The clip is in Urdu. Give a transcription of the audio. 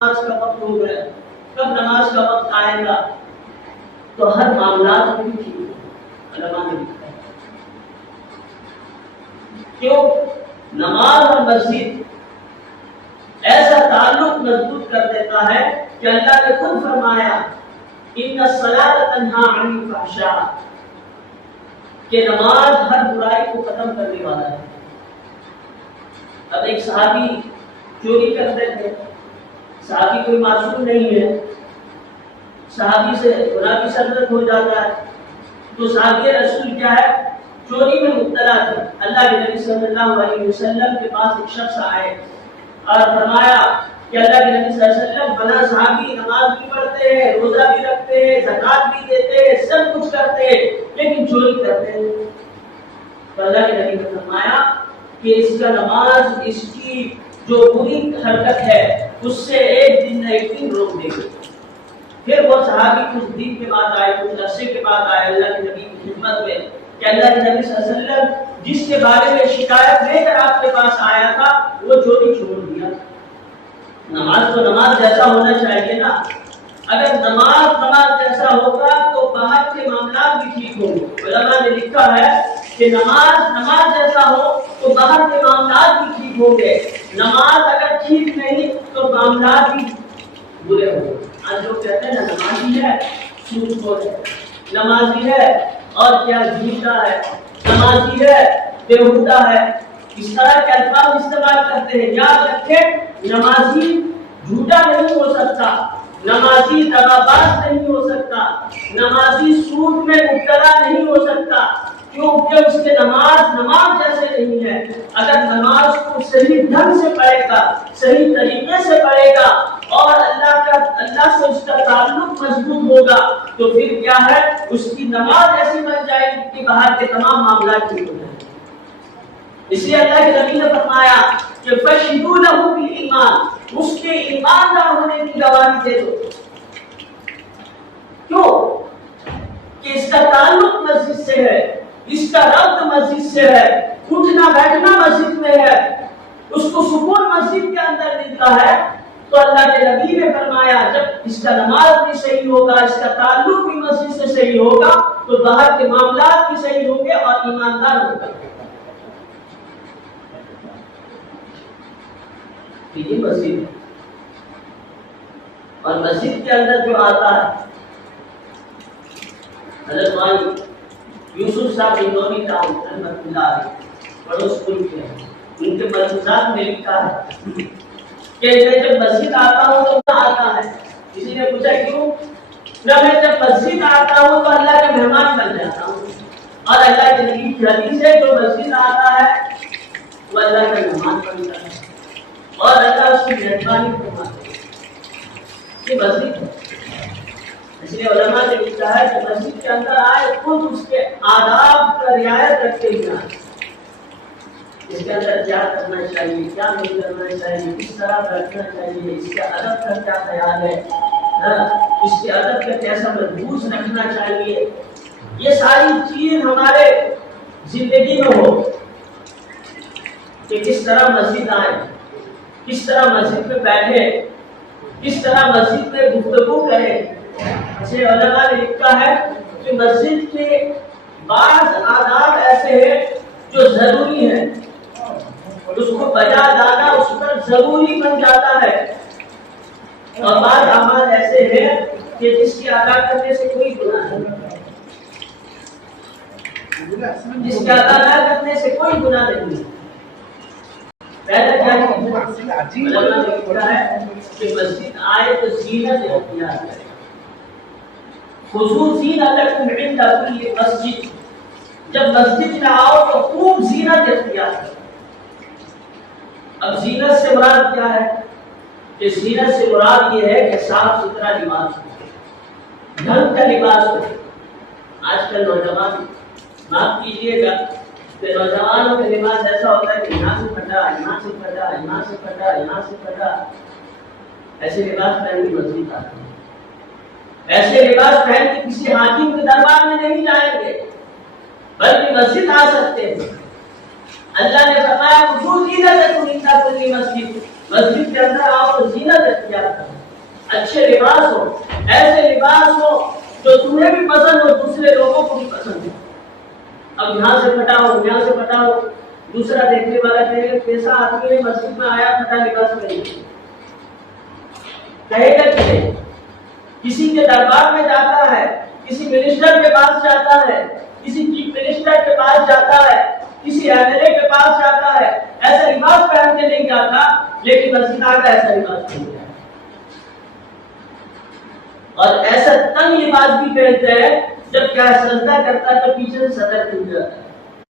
نماز کا وقت ہو گیا، کب نماز کا وقت آئے گا، تو ہر معاملات میں بھی علماء نے لکھا ہے۔ کیوں؟ نماز اور مسجد ایسا تعلق مضبوط کر دیتا ہے کہ اللہ نے خود فرمایا ان الصلاۃ تنہی عن الفحشاء، کہ نماز ہر برائی کو ختم کرنے والا ہے۔ اب ایک صحابی چوری کرتے تھے، صحابی کوئی معصوم نہیں ہے، صحابی سے گناہ کی سرزد ہو جاتا ہے، تو صحابی رسول کیا ہے، چوری میں مبتلا تھے۔ اللہ کے نبی صلی اللہ علیہ وسلم کے پاس ایک شخص آئے اور فرمایا کہ اللہ کے نبی صلی اللہ علیہ وسلم فلاں صحابی نماز بھی پڑھتے ہیں، روزہ بھی رکھتے ہیں، زکوٰۃ بھی دیتے ہیں، سب کچھ کرتے ہیں، لیکن چوری کرتے ہیں۔ تو اللہ کے نبی نے فرمایا کہ اس کا نماز اس کی جو بری حرکت ہے اس سے ایک دن نہ ایک دن روک دے گی۔ پھر وہ صحابی کچھ دن کے بعد آئے، کچھ عرصے کے بعد آئے اللہ کے نبی کی خدمت میں کہ اللہ کے نبی صلی اللہ علیہ وسلم جس کے بارے میں شکایت لے کر آپ کے پاس آیا تھا وہ چوری چھوڑ دیا۔ نماز تو نماز جیسا ہونا چاہیے نا، اگر نماز جیسا ہوگا تو باہر کے معاملات بھی ٹھیک ہوں گے۔ علماء نے لکھا ہے کہ نماز جیسا ہو تو باہر کے معاملات بھی ٹھیک ہوں گے، نماز اگر ٹھیک نہیں تو معاملات بھی برے ہوں گے۔ آج لوگ کہتے ہیں نا نمازی ہے سود خور ہے، نمازی ہے اور کیا جھوٹا ہے، نمازی ہے بےہودہ ہے، اس طرح کے الفاظ استعمال کرتے ہیں۔ یاد رکھیں نمازی جھوٹا نہیں ہو سکتا، نمازی دغاباز نہیں ہو سکتا، نمازی سود میں مبتلا نہیں ہو سکتا، کیونکہ اس کے نماز جیسے نہیں ہے۔ اگر نماز کو صحیح ڈھنگ سے پڑھے گا، صحیح طریقے سے پڑھے گا اور اللہ سے اس کا تعلق مضبوط ہوگا تو پھر کیا ہے، اس کی نماز ایسی بن جائے گی کہ باہر کے تمام معاملات ٹھیک ہو جائیں۔ اس لیے اللہ کے نبی نے فرمایا کہ فشہدوا لہ بالایمان، اس کے ایماندار ہونے کی گواہی دے دو۔ کیوں؟ کہ اس کا تعلق مسجد سے ہے، اس کا ربط مسجد سے ہے، اٹھنا بیٹھنا مسجد میں ہے، اس کو سکون مسجد کے اندر ملتا ہے۔ تو اللہ کے نبی نے فرمایا جب اس کا نماز بھی صحیح ہوگا، اس کا تعلق بھی مسجد سے صحیح ہوگا تو باہر کے معاملات بھی صحیح ہوں گے اور ایماندار ہوگا۔ یہ مسجد ہے، اور مسجد کے اندر جو آتا ہے، حضرت مولانا یوسف صاحب ہندونی ٹاؤن رحمۃ اللہ علیہ پڑوس پور کے ہیں، ان کے ملفوظات میں لکھا ہے کہ میں جب مسجد آتا ہوں تو کیا آتا ہے؟ کسی نے پوچھا کیوں؟ میں جب مسجد آتا ہوں تو اللہ کا مہمان بن جاتا ہوں، اور اللہ کے نبی کی حدیث ہے جو مسجد آتا ہے وہ اللہ کا مہمان بن جاتا ہے اور اللہ اس کی مہربانی فرماتے ہیں۔ یہ مسجد ہے، اس لیے علماء نے لکھا ہے کہ مسجد کے اندر آئے خود اس کے آداب کا رعایت رکھتے ہوئے آئے، اس کے اندر کیا کرنا چاہیے، کیا نہیں کرنا چاہیے، کس طرح بیٹھنا چاہیے، اس کے ادب کا کیا خیال ہے، اس کے ادب کا کیسا ملبوس رکھنا چاہیے، یہ ساری چیز ہمارے زندگی میں ہو کہ کس طرح مسجد آئے، کس طرح مسجد میں بیٹھے، کس طرح مسجد میں گفتگو کرے۔ اسے علماء نے لکھا ہے کہ مسجد کے بعض آداب ایسے ہیں جو ضروری ہیں، اس کو بجا لانا اس پر ضروری بن جاتا ہے، اور بعض اعمال ایسے ہیں کہ جس کی ادا کرنے سے کوئی گناہ نہیں، جس کی ادا نہ کرنے سے کوئی گناہ نہیں۔ پہلا کیا ہے کہ مسجد آئے تو زینت اختیار کرے، خذوا زینتکم عند کل مسجد، جب مسجد میں آؤ تو خوب زینت اختیار کرو۔ اب زینت سے مراد کیا ہے؟ کہ زینت سے مراد یہ ہے کہ صاف ستھرا لباس ہو، ڈھنگ کا لباس ہو۔ آج کل نوجوان معاف کیجیے گا کہ نوجوانوں کا لباس ایسا ہوتا ہے کہ یہاں سے پھٹا، یہاں سے پھٹا، یہاں سے پھٹا، یہاں سے پھٹا، ایسے لباس پہن کے مسجد آتے ہیں، ایسے لباس پہن کے کسی حاکم کے دربار میں نہیں جائیں گے بلکہ مسجد آ سکتے ہیں۔ اللہ نے فرمایا خذوا زینتکم عند کل مسجد، مسجد کے اندر آؤ تو زینت اختیار کرو۔ اچھے لباس ہو، ایسے لباس ہو جو تمہیں بھی پسند ہو، دوسرے لوگوں کو بھی پسند ہو۔ اب یہاں سے پھٹا ہو، یہاں سے پھٹا ہو، دوسرا دیکھنے والا کہے گا کیسا آدمی ہے، مسجد میں آیا پھٹا لباس میں کہے گا کہ کسی کے دربار میں جاتا ہے، کسی منسٹر کے پاس جاتا ہے، کسی چیف منسٹر کے پاس جاتا ہے، کسی ایم ایل اے کے پاس جاتا ہے، ایسا لباس پہن کے نہیں جاتا، لیکن مسجد آ کر ایسا لباس پہن جاتا اور ایسا تنگ لباس بھی پہنتے ہیں، جب کیا سجدہ کرتا ہے تو پیچھے سے صدر کھل جاتا ہے۔